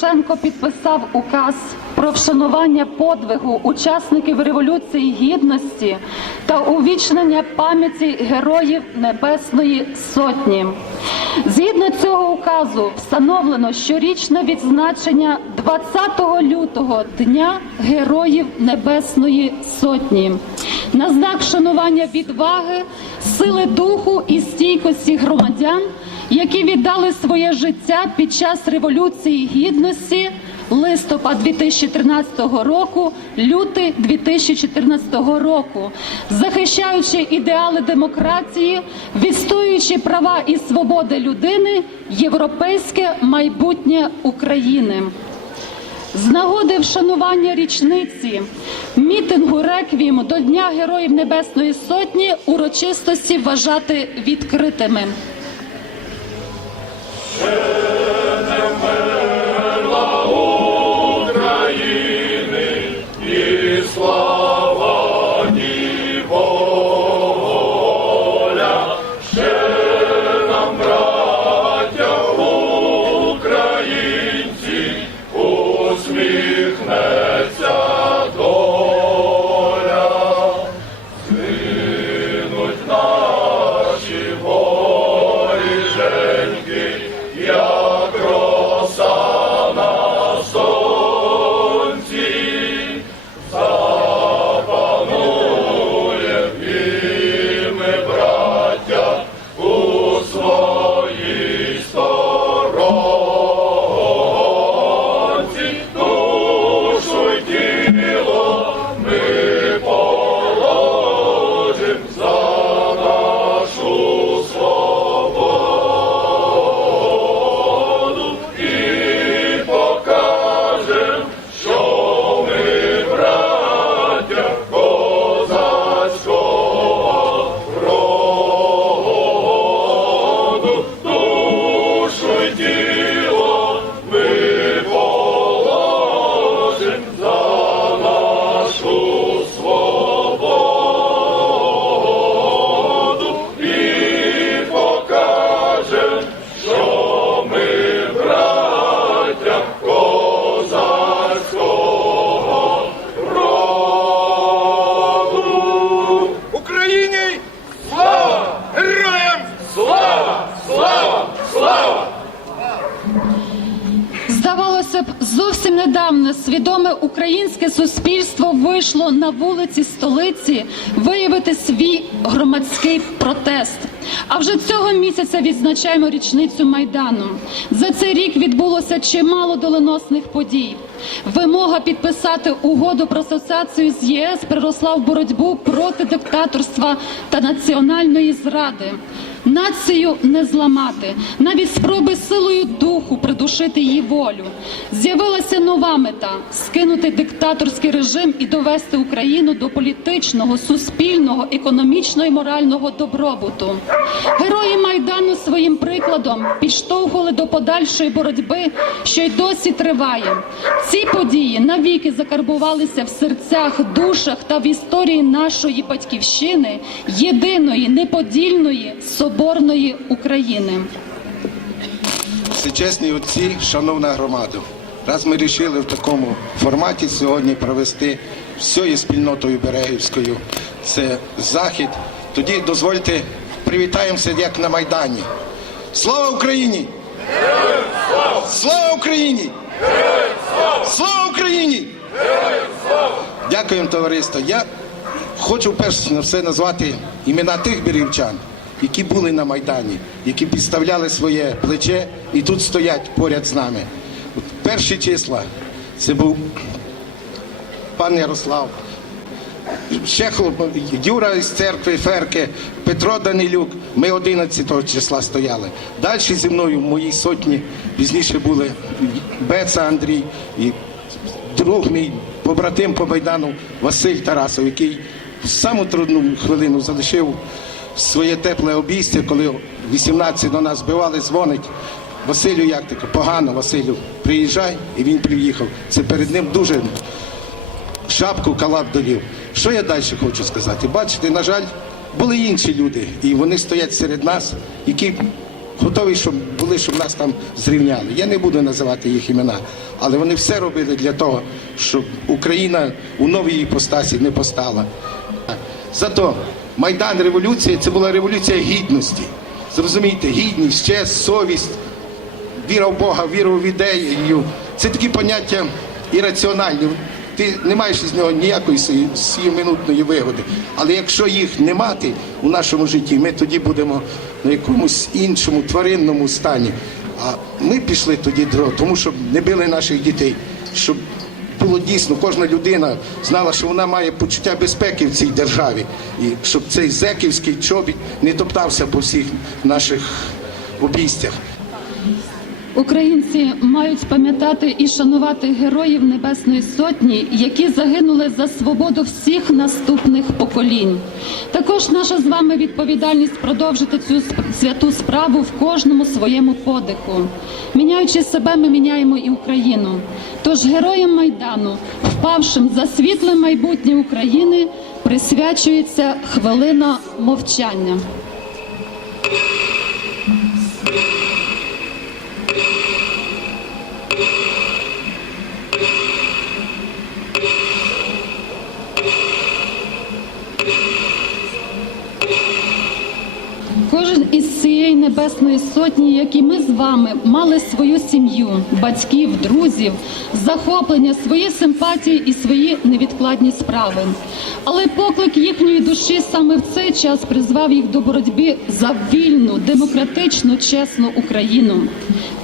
Порошенко підписав указ про вшанування подвигу учасників Революції Гідності та увічнення пам'яті героїв Небесної Сотні. Згідно цього указу встановлено щорічне відзначення 20 лютого Дня Героїв Небесної Сотні на знак вшанування відваги, сили духу і стійкості громадян, які віддали своє життя під час Революції Гідності листопад 2013 року, лютий 2014 року, захищаючи ідеали демократії, відстоюючи права і свободи людини, європейське майбутнє України. З нагоди вшанування річниці мітингу реквієму до Дня Героїв Небесної Сотні урочистості вважати відкритими. Україні зовсім недавно свідоме українське суспільство вийшло на вулиці столиці виявити свій громадський протест. А вже цього місяця відзначаємо річницю майдану. За цей рік відбулося чимало доленосних подій. Вимога підписати угоду про асоціацію з ЄС переросла в боротьбу проти диктаторства та національної зради. Націю не зламати, навіть спроби силою духу придушити її волю. З'явилася нова мета скинути диктаторський режим і довести Україну до політичного, суспільного, економічного і морального добробуту. Герої майдану своїм прикладом підштовхували до подальшої боротьби, що й досі триває. Ці події навіки закарбувалися в серцях, душах та в історії нашої батьківщини, єдиної, неподільної, соборної України. Всечесні отці, шановна громада, раз ми вирішили в такому форматі сьогодні провести всією спільнотою Берегівською це захід, тоді дозвольте привітаємося як на Майдані. Слава Україні! Слава Україні! Слава Україні! Дякуємо, товариство. Я хочу перш на все назвати імена тих берівчан, які були на Майдані, які підставляли своє плече і тут стоять поряд з нами. От перші числа це був пан Ярослав, ще Юра із церкви Ферки, Петро Данилюк. Ми 11 числа стояли. Далі зі мною в моїй сотні пізніше були Беца Андрій і друг мій побратим по майдану Василь Тарасов, який в саму трудну хвилину залишив своє тепле обійстя, коли 18 до нас збивали, дзвонить. Василю, як таке? Погано, Василю, приїжджай, і він приїхав. Це перед ним дуже шапку калат довів. Що я далі хочу сказати? Бачите, на жаль, були інші люди, і вони стоять серед нас, які готові, щоб були, щоб нас там зрівняли. Я не буду називати їх імена, але вони все робили для того, щоб Україна у новій іпостасі не постала. Зато Майдан революція це була революція гідності. Зрозумійте, гідність, честь, совість, віра в Бога, віра в ідею. Це такі поняття ірраціональні. Ти не маєш з нього ніякої сі- сіюминутної вигоди. Але якщо їх не мати у нашому житті, ми тоді будемо на якомусь іншому тваринному стані. А ми пішли тоді дро, тому щоб не били наших дітей, щоб було дійсно, кожна людина знала, що вона має почуття безпеки в цій державі, і щоб цей зеківський чобіт не топтався по всіх наших обійстях. Українці мають пам'ятати і шанувати героїв Небесної Сотні, які загинули за свободу всіх наступних поколінь. Також наша з вами відповідальність продовжити цю святу справу в кожному своєму подиху. Міняючи себе, ми міняємо і Україну. Тож героям майдану, впавшим за світле майбутнє України, присвячується хвилина мовчання. Кожен із цієї небесної сотні, як і ми з вами, мали свою сім'ю, батьків, друзів, захоплення, свої симпатії і свої невідкладні справи. Але поклик їхньої душі саме в цей час призвав їх до боротьби за вільну, демократичну, чесну Україну.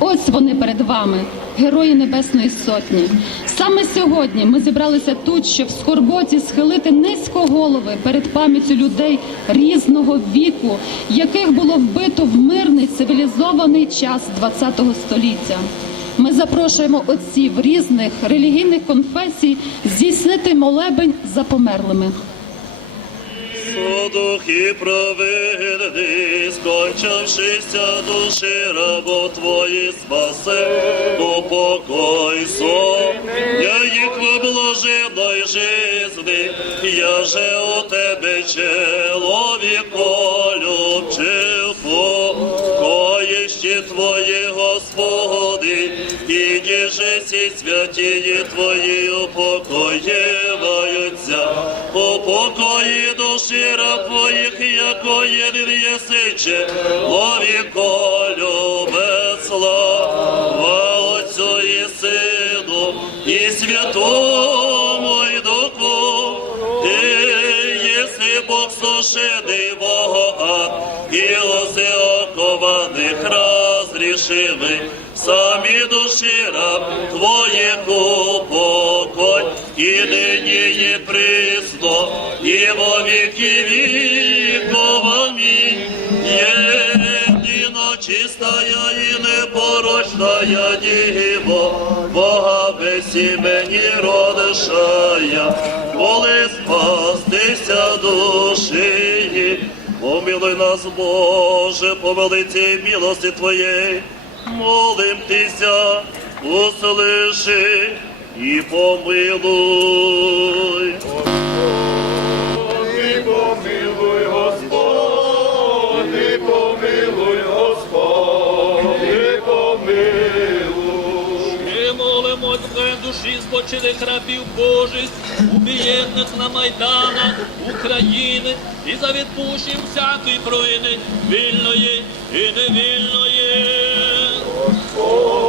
Ось вони перед вами, герої Небесної Сотні. Саме сьогодні ми зібралися тут, щоб в скорботі схилити низько голови перед пам'яттю людей різного віку, яких було вбито в мирний цивілізований час ХХ століття. Ми запрошуємо отців різних релігійних конфесій здійснити молебень за померлими. Судух і праведний, скончавшися душі рабо твої спаси, упокой сон. Я їх в блаженной жизни, я же у тебе чоловіко любчив, покоїщі твої, Господи, і діжесі святії твої упокоїваються, упокої душі раб твоїх, яко єдин єси чоловіко любе слава розрішили, самі душі раб твоїх упокой, і нині є присно, і во віки віков. Амінь. Єдина чистая і непорочная Діво, Бога без імені родишая, коли спастися душі, помилуй нас, Боже, по велиці милості Твоєї, молим Тися, услиши і помилуй. Господи, помилуй, Господи, помилуй, Господи, помилуй. Ми молимо за душі спочилих рабів Божих, убієнних на Майданах України і за відпущення всякої провини вільної і невільної. Господи,